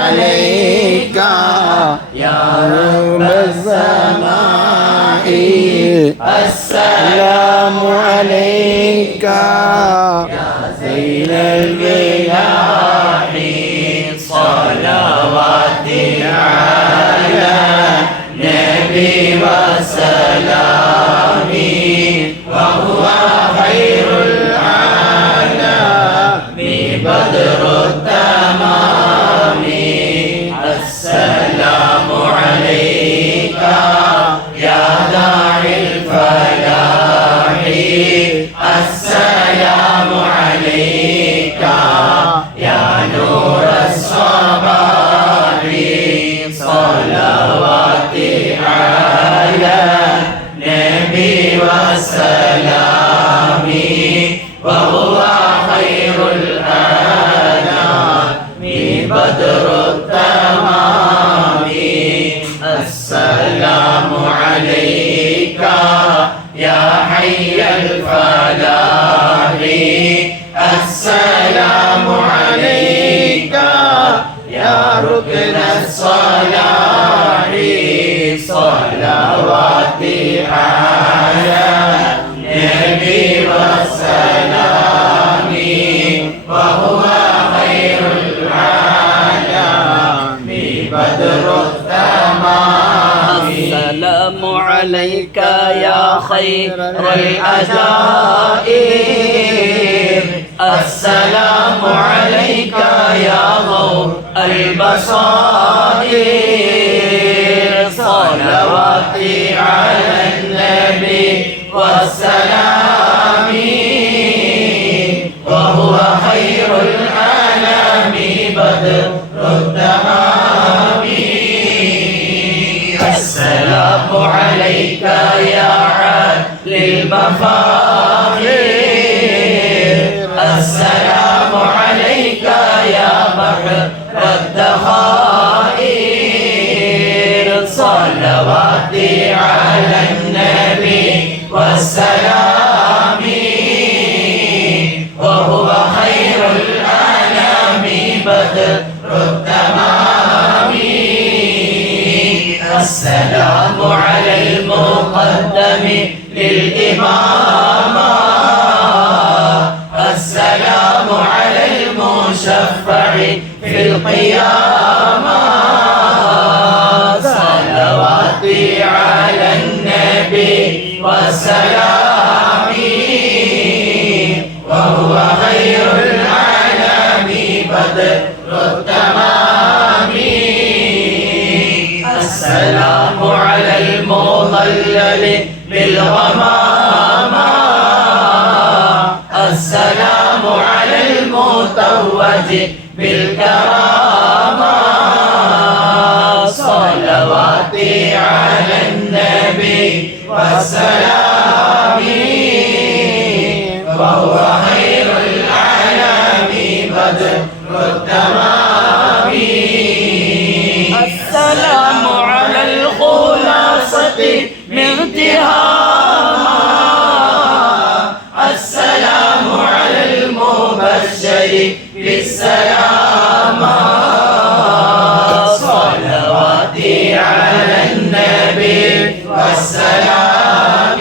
عليك يا رب السماء السلام عليك يا زين الرياح صلواتي على نبي وسلامي وهو خير العالم بدر التمام السلام عليك يا داعي الفلاح السلام عليك يا نور الصباح صلواتي على نبي وسلامي وهو خير العالم بدر التمام السلام عليك يا حي الفلاح السلام عليك يا ركن الصلاح صلواتي على نبي وسلامي وهو خير العالم بدر التمام السلام عليك يا خير العجائب السلام عليك يا ضوء البصائر صلواتي على النبي والسلام وهو خير العالم بدر التمام السلام عليك يا عدل المفاخر السلام عليك يا بحر الدخائر صلواتي على النبي والسلام وهو خير العالم بدر التمام السلام على المقدم للإمامة السلام على المشفع في القيامة صلواتي على النبي والسلام وهو خير العالم بدر التمام السلام على المضلل بالغمامة السلام على المتوج بالكرامة صلواتي على النبي والسلام وهو خير العالم بدر التمام السلام على الخلاصة من تهامة السلام على المبشر بالسلامة صلواتي على النبي والسلام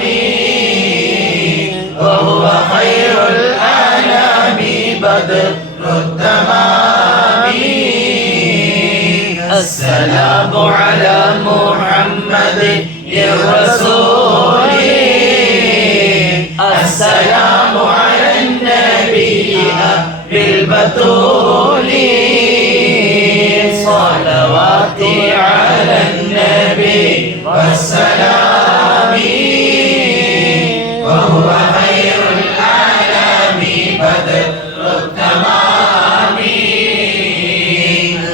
وهو خير العالم بدر التمام السلام على محمد الرسول السلام على النبي بالبتول صلواتي على النبي والسلام وهو خير العالم بدر التمام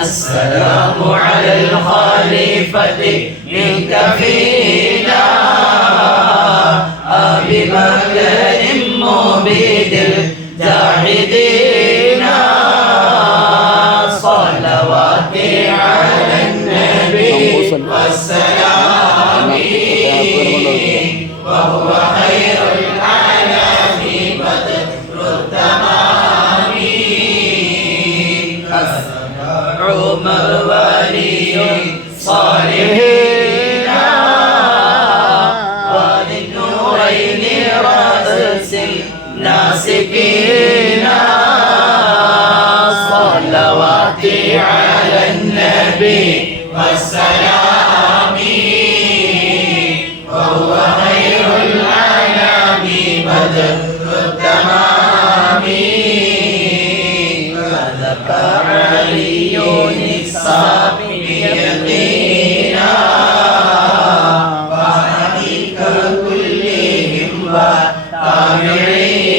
السلام على الخليفة منك فينا أبي بكر مبيد الجاحدين صلواتي على النبي والسلام وهو خير العالم بدر التمام عمر ولي الصالحين وذي النورين رأس الناسكين صلوات على النبي والسلام وهو خير الأنام بدر التمام فذكى علي الصافي يقينا وعليك كلهم وتابعين